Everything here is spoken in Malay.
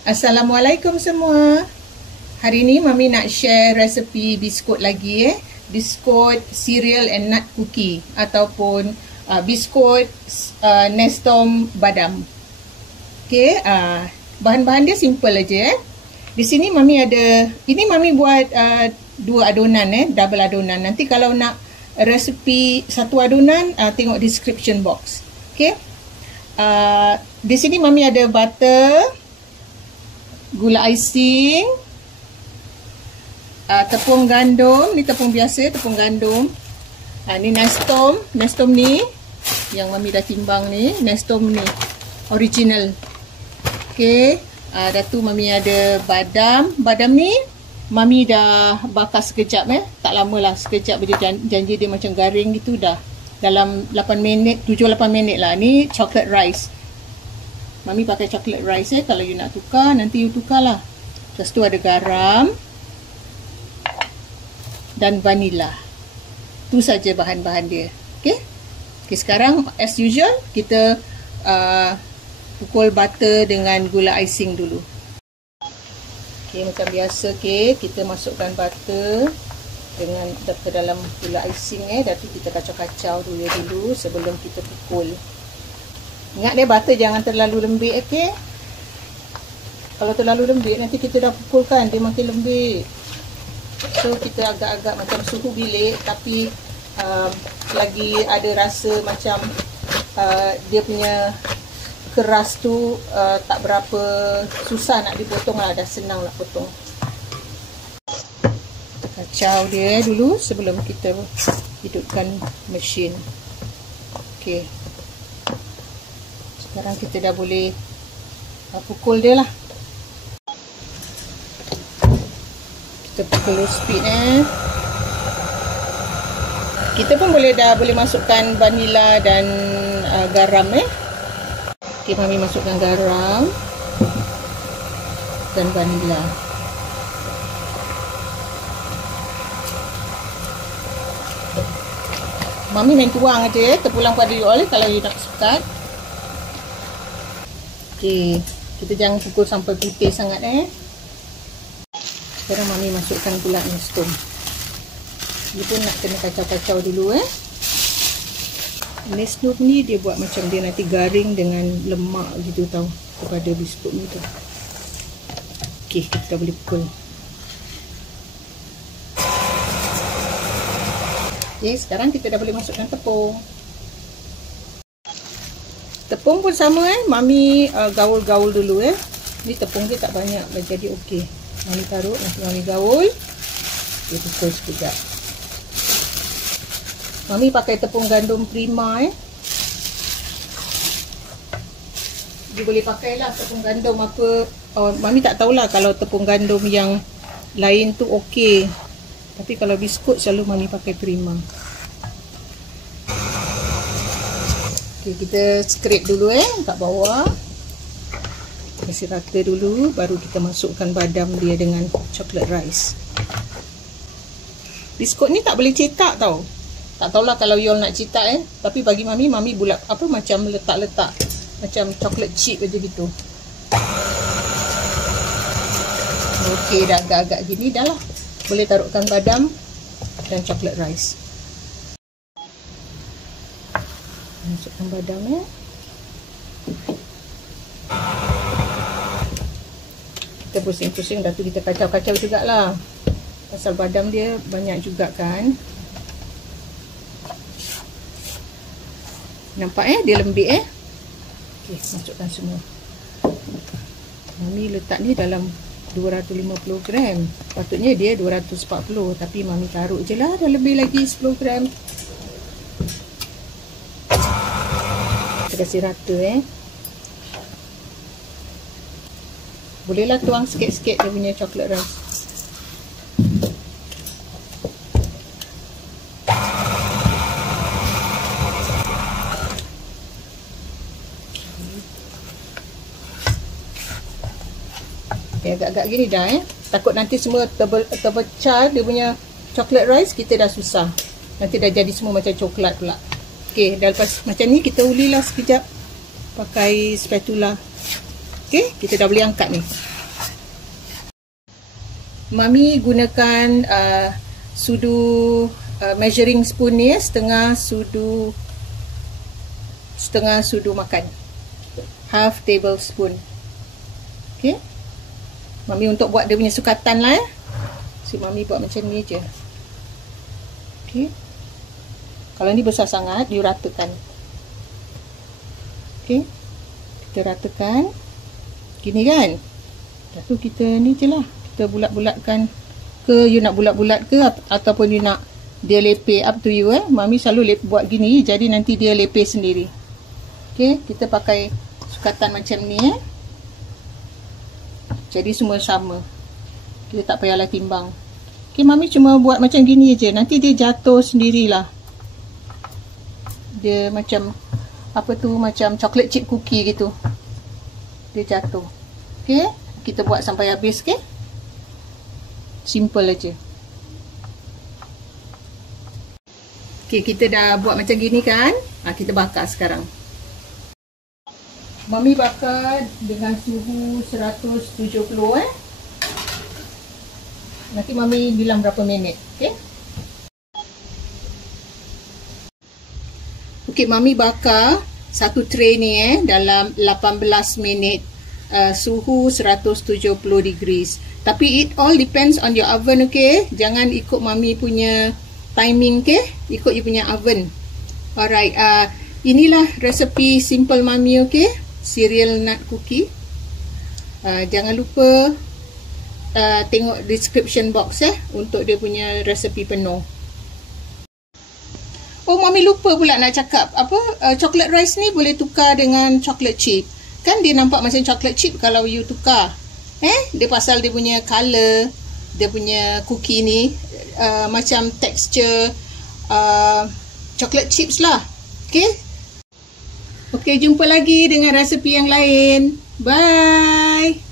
Assalamualaikum semua. Hari ni Mami nak share resepi biskut lagi Biskut cereal and nut cookie ataupun biskut Nestum badam. Okey, bahan-bahan dia simple aja Di sini Mami ada, ini Mami buat dua adunan double adunan. Nanti kalau nak resepi satu adunan, tengok description box. Okey. Di sini Mami ada butter, gula icing, tepung gandum, ni tepung biasa, tepung gandum. Ni Nestum ni yang Mami dah timbang ni, Nestum ni original. Okey, dah tu Mami ada badam ni Mami dah bakar sekejap tak lama lah, sekejap dia janji dia macam garing gitu dah. Dalam 8 minit, 7-8 minit lah. Ni chocolate rice. Mami pakai chocolate rice kalau you nak tukar, nanti you tukar lah. Lepas tu ada garam dan vanila. Tu saja bahan-bahan dia. Okay, sekarang as usual kita pukul butter dengan gula icing dulu. Okay, macam biasa kita masukkan butter dengan ke dalam gula icing dan tu kita kacau-kacau dulu sebelum kita pukul. Ingat butter jangan terlalu lembik, Kalau terlalu lembik nanti kita dah pukulkan dia makin lembik. So kita agak-agak macam suhu bilik tapi lagi ada rasa macam dia punya keras tu tak berapa susah nak dipotong lah, dah senang nak potong. Kacau dia dulu sebelum kita hidupkan mesin. Okey. Sekarang kita dah boleh pukul dia lah. Kita pukul low speed Kita pun boleh masukkan vanila dan garam Okey, Mami masukkan garam dan vanila. Mami main tuang aja terpulang pada you all kalau you nak sekat. Okey, kita jangan pukul sampai putih sangat Sekarang Mami masukkan pula Nestum. Dia pun nak kena kacau-kacau dulu Nestum ni dia buat macam dia nanti garing dengan lemak gitu tau kepada biskut ni tu. Okey, kita boleh pukul. Okey, sekarang kita dah boleh masukkan tepung. Tepung pun sama Mami gaul-gaul dulu Ni tepung dia tak banyak dah jadi okey. Mami taruh, nanti Mami gaul. Dia pukul sekejap. Mami pakai tepung gandum Prima Dia boleh pakailah tepung gandum apa. Mami tak tahulah kalau tepung gandum yang lain tu okey. Tapi kalau biskut selalu Mami pakai Prima. Okay, kita scrape dulu kat bawah. Kasih rata dulu, baru kita masukkan badam dia dengan chocolate rice. Biskut ni tak boleh cetak tau. Tak tahulah kalau you all nak cetak tapi bagi Mami bulat macam letak-letak macam chocolate chip aja gitu. Okey, dah agak-agak gini dah lah. Boleh taruhkan badam dan chocolate rice. Masukkan badam Kita pusing-pusing, dah tu kita kacau-kacau jugalah. Pasal badam dia banyak juga kan. Nampak dia lembik Okey, masukkan semua. Mami letak ni dalam 250 gram. Patutnya dia 240, tapi Mami taruh je lah, dah lebih lagi 10 gram. Kasih rata bolehlah tuang sikit-sikit dia punya chocolate rice. Okay, agak-agak gini dah takut nanti semua terpecah dia punya chocolate rice, kita dah susah. Nanti dah jadi semua macam coklat pula. Okey, dah lepas macam ni kita ulilah sekejap pakai spatula. Okey, kita dah boleh angkat ni. Mami gunakan sudu measuring spoon ni, setengah sudu makan, half tablespoon. Okay, Mami untuk buat dia punya sukatan lah. Si Mami buat macam ni je. Okay, kalau ni besar sangat, you ratakan. Okay, kita ratakan gini kan. Lepas tu kita ni je lah, kita bulat-bulatkan ke, you nak bulat-bulat ke ataupun you nak dia lepeh, up to you. Mami selalu buat gini, jadi nanti dia lepeh sendiri. Okay, kita pakai sukatan macam ni. Jadi semua sama, kita tak payahlah timbang. Okay, Mami cuma buat macam gini je, nanti dia jatuh sendirilah. Dia macam apa tu, macam chocolate chip cookie gitu, dia jatuh. Okay, kita buat sampai habis. Okay, simple aja. Okay, kita dah buat macam gini kan. Kita bakar sekarang. Mami bakar dengan suhu 170. Nanti Mami bilang berapa minit. Okay, okay, Mami bakar satu tray ni dalam 18 minit, suhu 170 degrees. Tapi it all depends on your oven. Okay, jangan ikut Mami punya timing. Okay, ikut you punya oven. Alright, inilah resepi simple Mami. Okay, cereal nut cookie. Jangan lupa tengok description box untuk dia punya resepi penuh. Oh, Mami lupa pula nak cakap apa, chocolate rice ni boleh tukar dengan chocolate chip. Kan dia nampak macam chocolate chip kalau you tukar. Dia pasal dia punya color, dia punya cookie ni macam texture chocolate chips lah. Okay, okay, jumpa lagi dengan resepi yang lain. Bye.